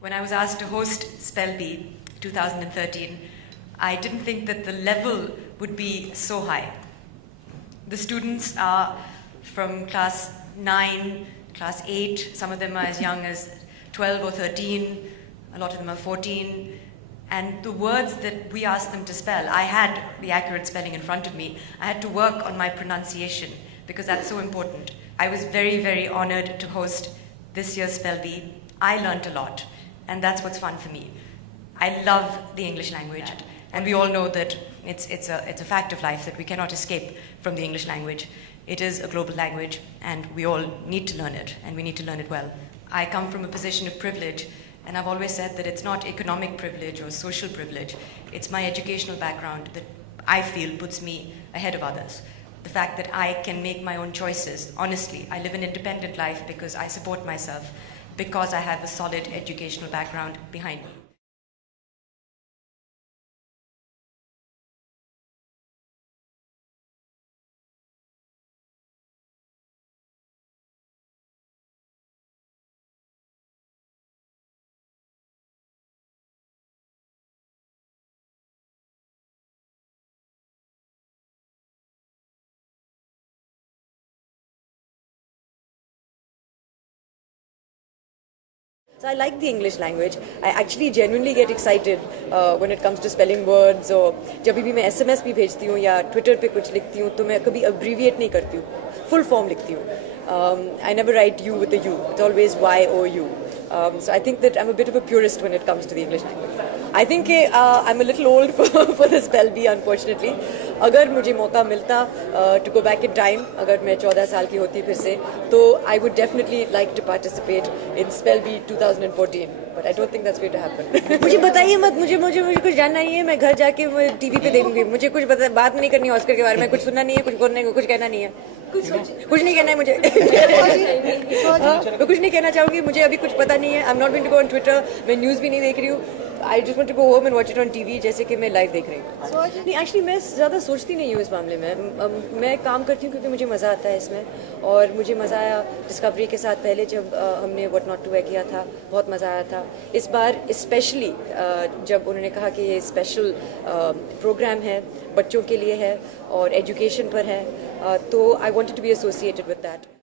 When I was asked to host Spell Bee 2013, I didn't think that the level would be so high. The students are from class 9, class 8, some of them are as young as 12 or 13, a lot of them are 14, and the words that we asked them to spell, I had the accurate spelling in front of me. I had to work on my pronunciation because that's so important. I was very, very honored to host this year's Spell Bee. I learnt a lot, and that's what's fun for me. I love the English language, and we all know that it's a fact of life that we cannot escape from the English language. It is a global language, and we all need to learn it, and we need to learn it well. I come from a position of privilege, and I've always said that it's not economic privilege or social privilege. It's my educational background that I feel puts me ahead of others. The fact that I can make my own choices. Honestly, I live an independent life because I support myself, because I have a solid educational background behind me. So I like the English language. I actually genuinely get excited when it comes to spelling words. Or जब भी मैं SMS भी भेजती हूँ या Twitter पे कुछ लिखती हूँ तो मैं कभी abbreviate नहीं करती हूँ, full form लिखती हूँ. I never write you with a U. It's always YOU. So I think that I'm a bit of a purist when it comes to the English language. I think I'm a little old for the Spell Bee, unfortunately. अगर मुझे मौका मिलता to go back in time, अगर मैं 14 साल की होती फिर से, तो I would definitely like to participate in Spell Bee 2014. But I don't think that's going to happen. मुझे बताइए मत, मुझे कुछ जानना नहीं है. मैं घर जाके टीवी पे देखूंगी. मुझे कुछ बात नहीं करनी है ऑस्कर के बारे में. कुछ सुनना नहीं है, कुछ कहना नहीं है. कुछ नहीं कहना है मुझे. मैं कुछ नहीं कहना चाहूँगी. मुझे अभी कुछ पता नहीं है. I'm not going to go on Twitter. मैं न्यूज़ भी नहीं देख रही हूँ. I just want to go home and watch it on TV जैसे कि मैं लाइव देख रही हूँ. नहीं, एक्चुअली मैं ज़्यादा सोचती नहीं हूँ इस मामले में. मैं काम करती हूँ क्योंकि मुझे मज़ा आता है इसमें, और मुझे मज़ा आया डिस्कवरी के साथ. पहले जब हमने व्हाट नॉट टू वेयर किया था, बहुत मज़ा आया था. इस बार स्पेशली जब उन्होंने कहा कि ये स्पेशल प्रोग्राम है, बच्चों के लिए है और एजुकेशन पर है, तो I wanted to be associated with that.